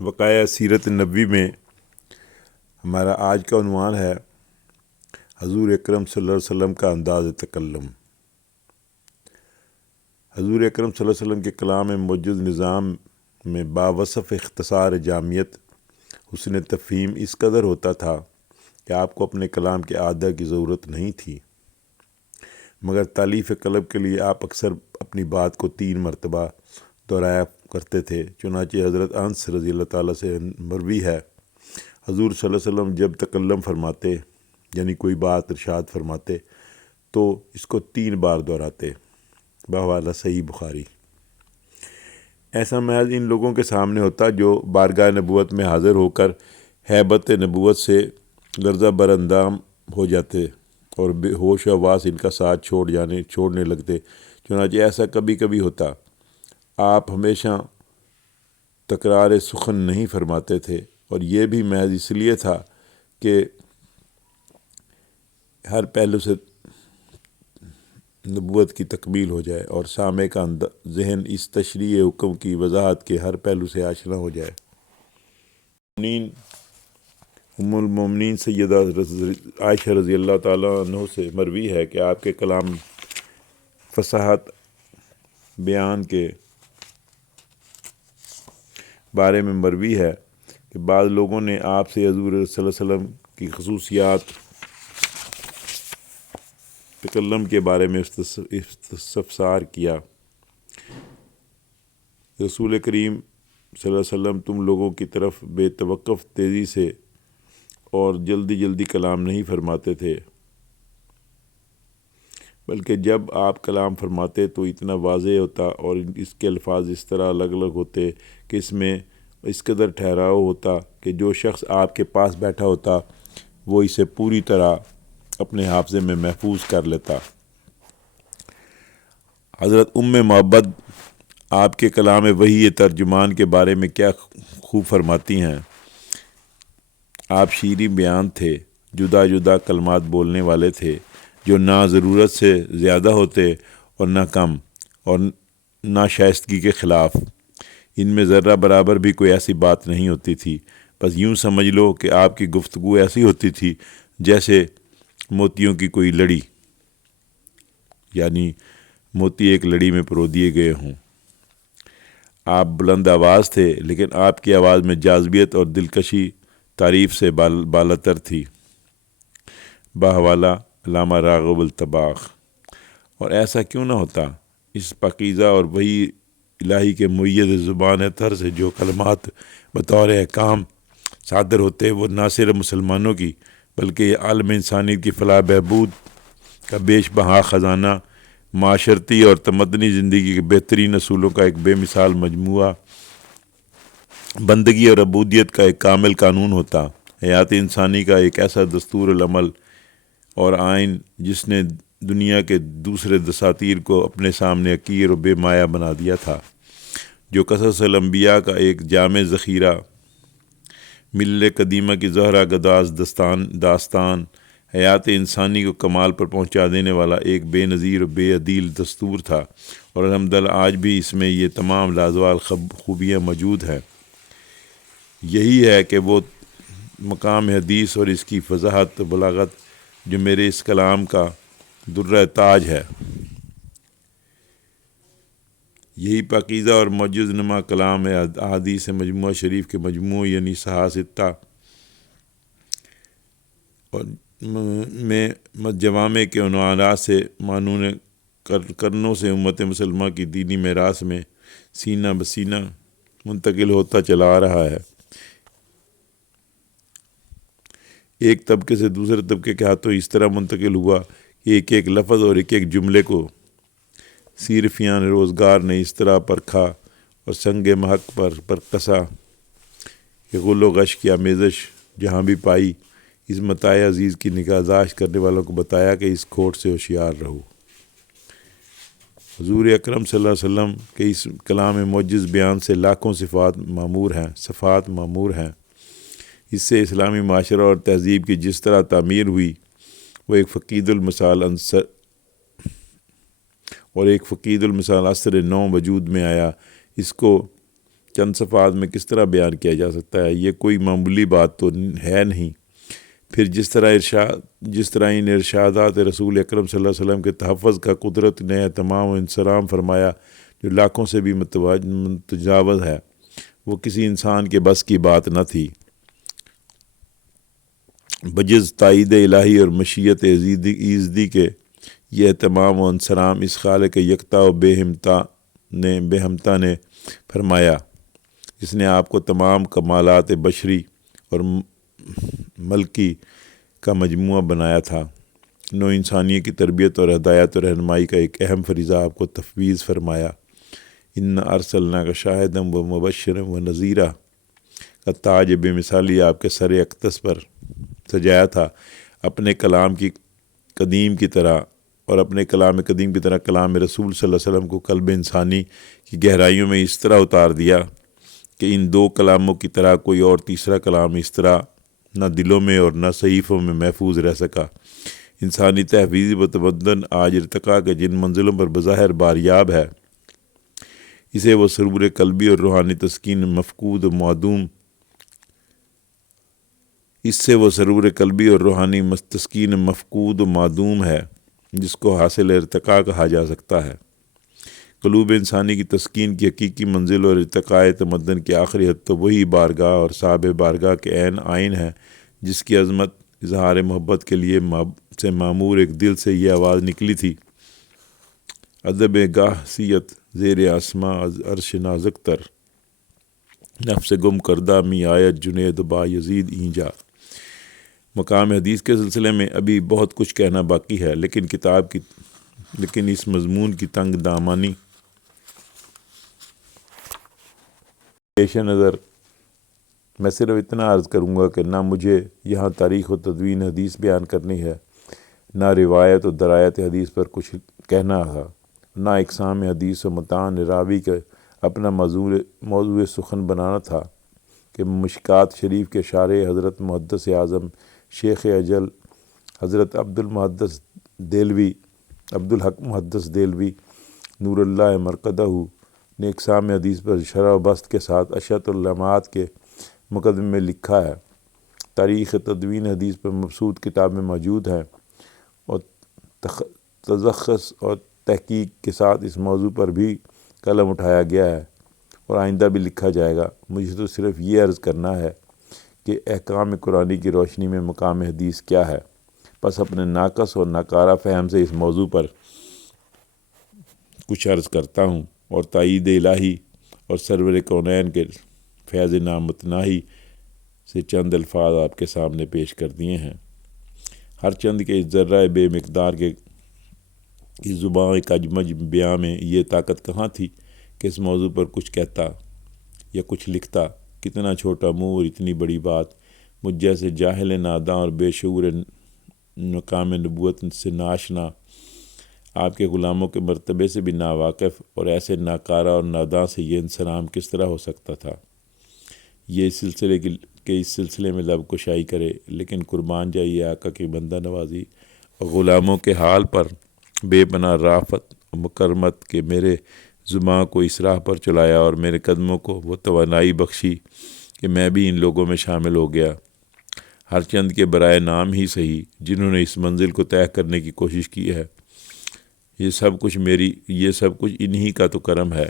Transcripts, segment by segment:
وقایع سیرت نبوی میں ہمارا آج کا عنوان ہے حضور اکرم صلی اللہ علیہ وسلم کا انداز تکلم۔ حضور اکرم صلی اللہ علیہ وسلم کے کلام موجز نظام میں باوصف اختصار جامعیت حسن تفہیم اس قدر ہوتا تھا کہ آپ کو اپنے کلام کے اعادہ کی ضرورت نہیں تھی، مگر تالیف قلب کے لیے آپ اکثر اپنی بات کو 3 مرتبہ دہرایا کرتے تھے۔ چنانچہ حضرت انس رضی اللہ تعالیٰ سے مروی ہے، حضور صلی اللہ علیہ وسلم جب تکلم فرماتے یعنی کوئی بات ارشاد فرماتے تو اس کو 3 بار دہراتے، بحوالہ صحیح بخاری۔ ایسا محض ان لوگوں کے سامنے ہوتا جو بارگاہ نبوت میں حاضر ہو کر ہیبت نبوت سے لرزہ براندام ہو جاتے اور بے ہوش و حواس ان کا ساتھ چھوڑنے لگتے۔ چنانچہ ایسا کبھی کبھی ہوتا۔ آپ ہمیشہ تکرار سخن نہیں فرماتے تھے، اور یہ بھی محض اس لیے تھا کہ ہر پہلو سے نبوت کی تکمیل ہو جائے اور سامع کا ذہن اس تشریح حکم کی وضاحت کے ہر پہلو سے آشنا ہو جائے۔ ام المومنین سیدہ عائشہ رضی اللہ تعالیٰ عنہ سے مروی ہے کہ آپ کے کلام فصاحت بیان کے بارے میں مروی ہے کہ بعض لوگوں نے آپ سے حضور صلی اللہ علیہ وسلم کی خصوصیات تکلم کے بارے میں استفسار کیا۔ رسول کریم صلی اللہ علیہ وسلم تم لوگوں کی طرف بے توقف تیزی سے اور جلدی کلام نہیں فرماتے تھے، بلکہ جب آپ کلام فرماتے تو اتنا واضح ہوتا اور اس کے الفاظ اس طرح الگ الگ ہوتے کہ اس میں اس قدر ٹھہراؤ ہوتا کہ جو شخص آپ کے پاس بیٹھا ہوتا وہ اسے پوری طرح اپنے حافظے میں محفوظ کر لیتا۔ حضرت محبت آپ کے کلام وحی ترجمان کے بارے میں کیا خوب فرماتی ہیں۔ آپ شیریں بیان تھے، جدا کلمات بولنے والے تھے جو نہ ضرورت سے زیادہ ہوتے اور نہ کم اور نہ شائستگی کے خلاف۔ ان میں ذرہ برابر بھی کوئی ایسی بات نہیں ہوتی تھی۔ بس یوں سمجھ لو کہ آپ کی گفتگو ایسی ہوتی تھی جیسے موتیوں کی کوئی لڑی، یعنی موتی ایک لڑی میں پرو دیے گئے ہوں۔ آپ بلند آواز تھے، لیکن آپ کی آواز میں جاذبیت اور دلکشی تعریف سے بالاتر تھی، بحوالہ علامہ راغب الطباخ۔ اور ایسا کیوں نہ ہوتا؟ اس پاکیزہ اور وہی الہی کے مؤید زبان تر سے جو کلمات بطور احکام صادر ہوتے وہ نہ صرف مسلمانوں کی بلکہ یہ عالم انسانیت کی فلاح بہبود کا بیش بہا خزانہ، معاشرتی اور تمدنی زندگی کے بہترین اصولوں کا ایک بے مثال مجموعہ، بندگی اور عبودیت کا ایک کامل قانون ہوتا، حیات انسانی کا ایک ایسا دستور العمل اور آئین جس نے دنیا کے دوسرے دساتیر کو اپنے سامنے حقیر و بے مایہ بنا دیا تھا، جو قصص الانبیاء کا ایک جامع ذخیرہ، ملت قدیمہ کی زہرہ گداز داستان، حیات انسانی کو کمال پر پہنچا دینے والا ایک بے نظیر و بے عدیل دستور تھا، اور الحمدللہ آج بھی اس میں یہ تمام لازوال خوبیاں موجود ہیں۔ یہی ہے کہ وہ مقام حدیث اور اس کی فصاحت و بلاغت جو میرے اس کلام کا درہ تاج ہے۔ یہی پاکیزہ اور معجز نما کلام ہے احادیث مجموعہ شریف کے مجموع یعنی صحاح ستہ اور میں جوامع کے عنوانات سے معنون کرنوں سے امت مسلمہ کی دینی میراث میں سینہ بسینہ منتقل ہوتا چلا آ رہا ہے۔ ایک طبقے سے دوسرے طبقے کے ہاتھوں اس طرح منتقل ہوا کہ ایک لفظ اور ایک جملے کو صرفیان روزگار نے اس طرح پرکھا اور سنگ محک پر کسا کہ غل و غش کی آمیزش جہاں بھی پائی، اس متاع عزیز کی نگہداشت کرنے والوں کو بتایا کہ اس کھوٹ سے ہوشیار رہو۔ حضور اکرم صلی اللہ علیہ وسلم کے اس کلام معجز بیان سے لاکھوں صفات معمور ہیں۔ اس سے اسلامی معاشرہ اور تہذیب کی جس طرح تعمیر ہوئی، وہ ایک فقید المثال عصر نو وجود میں آیا۔ اس کو چند صفحات میں کس طرح بیان کیا جا سکتا ہے؟ یہ کوئی معمولی بات تو ہے نہیں۔ پھر جس طرح ان ارشادات رسول اکرم صلی اللہ علیہ وسلم کے تحفظ کا قدرت نے تمام و انصرام فرمایا جو لاکھوں سے بھی متجاوز ہے، وہ کسی انسان کے بس کی بات نہ تھی، بجز تائید الہی اور مشیت ایزدی کے یہ اہتمام و انصرام اس خالق یکتا و بے ہمتا نے فرمایا، جس نے آپ کو تمام کمالات بشری اور ملکی کا مجموعہ بنایا تھا۔ نو انسانیت کی تربیت اور ہدایت اور رہنمائی کا ایک اہم فریضہ آپ کو تفویض فرمایا۔ ان ارسلناک شاہدا و مبشرا و نذیرا کا تاج بے مثالی آپ کے سر اقدس پر سجایا تھا۔ اپنے کلام قدیم کی طرح کلام رسول صلی اللہ علیہ وسلم کو قلب انسانی کی گہرائیوں میں اس طرح اتار دیا کہ ان دو کلاموں کی طرح کوئی اور تیسرا کلام اس طرح نہ دلوں میں اور نہ صحیفوں میں محفوظ رہ سکا۔ انسانی تحفظ و تمدن آج ارتقاء کے جن منزلوں پر بظاہر باریاب ہے، اسے وہ سرور قلبی اور روحانی تسکین مفقود و معدوم ہے، جس کو حاصل ارتقاء کہا جا سکتا ہے۔ قلوب انسانی کی تسکین کی حقیقی منزل اور ارتقاء تمدن کی آخری حد تو وہی بارگاہ اور صاحب بارگاہ کے عین آئین ہے، جس کی عظمت اظہار محبت کے لیے سے معمور ایک دل سے یہ آواز نکلی تھی: ادب گاہ سیت زیر آسماں از عرش نازک تر، نفس گم کردہ می آیت جنید با یزید اینجا۔ مقام حدیث کے سلسلے میں ابھی بہت کچھ کہنا باقی ہے، لیکن اس مضمون کی تنگ دامانی پیش نظر میں صرف اتنا عرض کروں گا کہ نہ مجھے یہاں تاریخ و تدوین حدیث بیان کرنی ہے، نہ روایت و درایت حدیث پر کچھ کہنا تھا، نہ اقسام حدیث و متان راوی کا اپنا موضوع سخن بنانا تھا کہ مشکات شریف کے شارح حضرت محدث اعظم شیخ اجل حضرت عبدالحق محدث دہلوی نور اللہ مرقدہ نے اقسام حدیث پر شرح و بسط کے ساتھ اشرۃ اللمعات کے مقدمے میں لکھا ہے۔ تاریخ تدوین حدیث پر مبسوط کتابیں موجود ہیں اور تشخص اور تحقیق کے ساتھ اس موضوع پر بھی قلم اٹھایا گیا ہے اور آئندہ بھی لکھا جائے گا۔ مجھے تو صرف یہ عرض کرنا ہے کہ احکام قرآنی کی روشنی میں مقام حدیث کیا ہے۔ بس اپنے ناقص اور ناکارہ فہم سے اس موضوع پر کچھ عرض کرتا ہوں اور تائید الہی اور سرور کونین کے فیض نامتناہی سے چند الفاظ آپ کے سامنے پیش کر دیے ہیں۔ ہر چند کے اس ذرہ بے مقدار کے اس زبان کجمج بیاں میں یہ طاقت کہاں تھی کہ اس موضوع پر کچھ کہتا یا کچھ لکھتا۔ کتنا چھوٹا منہ اور اتنی بڑی بات۔ مجھ جیسے جاہل ناداں اور بے شعور مقام نبوت سے ناشنا، آپ کے غلاموں کے مرتبے سے بھی ناواقف اور ایسے ناکارہ اور ناداں سے یہ انسلام کس طرح ہو سکتا تھا؟ یہ اس سلسلے میں لب کشائی کرے، لیکن قربان جائیے آقا کی بندہ نوازی اور غلاموں کے حال پر بے پناہ رافت و مکرمت کے میرے زباں کو اس راہ پر چلایا اور میرے قدموں کو وہ توانائی بخشی کہ میں بھی ان لوگوں میں شامل ہو گیا، ہر چند کے برائے نام ہی صحیح، جنہوں نے اس منزل کو طے کرنے کی کوشش کی ہے۔ یہ سب کچھ انہی کا تو کرم ہے۔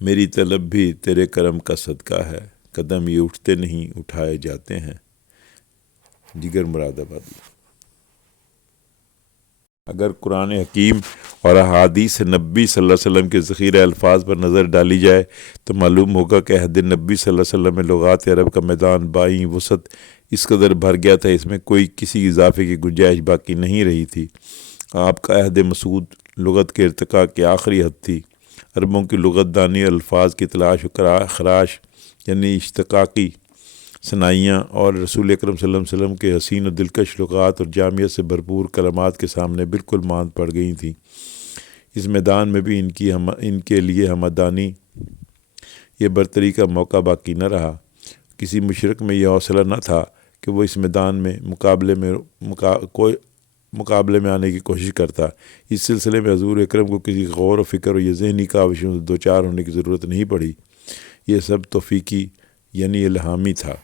میری طلب بھی تیرے کرم کا صدقہ ہے، قدم یہ اٹھتے نہیں اٹھائے جاتے ہیں۔ جگر مراد آبادی۔ اگر قرآن حکیم اور احادیث نبی صلی اللہ علیہ وسلم کے ذخیرہ الفاظ پر نظر ڈالی جائے تو معلوم ہوگا کہ عہد نبی صلی اللہ علیہ وسلم میں لغات عرب کا میدان بائیں وسعت اس قدر بھر گیا تھا، اس میں کوئی کسی اضافے کی گنجائش باقی نہیں رہی تھی۔ آپ کا عہد مسعود لغت کے ارتقاء کی آخری حد تھی۔ عربوں کی لغت دانی الفاظ کی تلاش و خراش یعنی اشتقاقی ثنائیاں اور رسول اکرم صلی اللہ علیہ وسلم کے حسین و دلکش لغات اور جامعیت سے بھرپور کلمات کے سامنے بالکل ماند پڑ گئی تھیں۔ اس میدان میں بھی ان کے لیے ہمدانی یہ برتری کا موقع باقی نہ رہا۔ کسی مشرک میں یہ حوصلہ نہ تھا کہ وہ اس میدان میں مقابلے میں آنے کی کوشش کرتا۔ اس سلسلے میں حضور اکرم کو کسی غور و فکر اور یہ ذہنی کاوشوں سے دوچار ہونے کی ضرورت نہیں پڑی۔ یہ سب توفیقی یعنی الہامی تھا۔